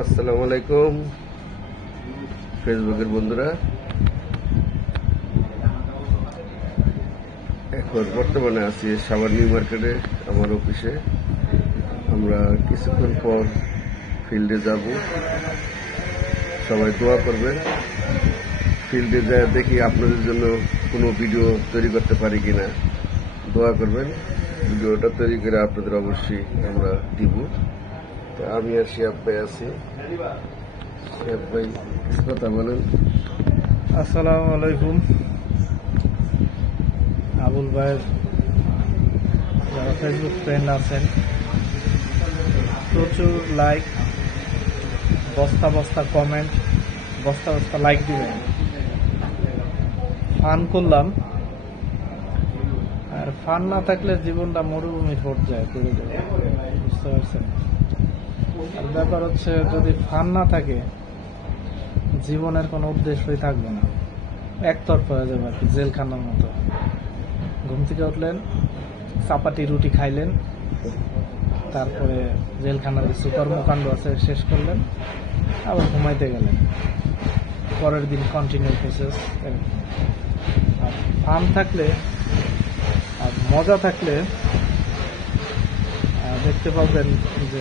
আসসালামু আলাইকুম ফেসবুকের বন্ধুরা। এখন বর্তমানে আছি সাভার নিউ মার্কেটে আমার অফিসে। আমরা কিছুক্ষণ পর ফিল্ডে যাব, সবাই দোয়া করবেন। ফিল্ডে যায় দেখি আপনাদের জন্য কোনো ভিডিও তৈরি করতে পারি কিনা, দোয়া করবেন। ভিডিওটা তৈরি করে আপনাদের অবশ্যই আমরা দিব। তো আমি আর শিয়াব ভাই আছি। শিয়াব ভাই কিছু কথা বলেন। আসসালামু আলাইকুম। আবুল ভাইয়ের যারা ফেসবুক ফ্রেন্ড আছেন, প্রচুর লাইক, বস্তা বস্তা কমেন্ট, বস্তা বস্তা লাইক দিবেন। ফান করলাম, আর ফান না থাকলে জীবনটা মরুভূমির পর্যায়ে পড়ে যাবে, বুঝতে পারছেন? আর ব্যাপার হচ্ছে, যদি ফান না থাকে জীবনের কোনো উদ্দেশ্যই থাকবে না, একতরফা হয়ে যাবে আর কি, জেলখানার মতো। ঘুম থেকে উঠলেন, চাপাটি রুটি খাইলেন, তারপরে জেলখানার কিছু কর্মকাণ্ড আছে শেষ করলেন, আবার ঘুমাইতে গেলেন, পরের দিন কন্টিনিউ প্রসেস। আর ফান থাকলে আর মজা থাকলে দেখতে পাবেন যে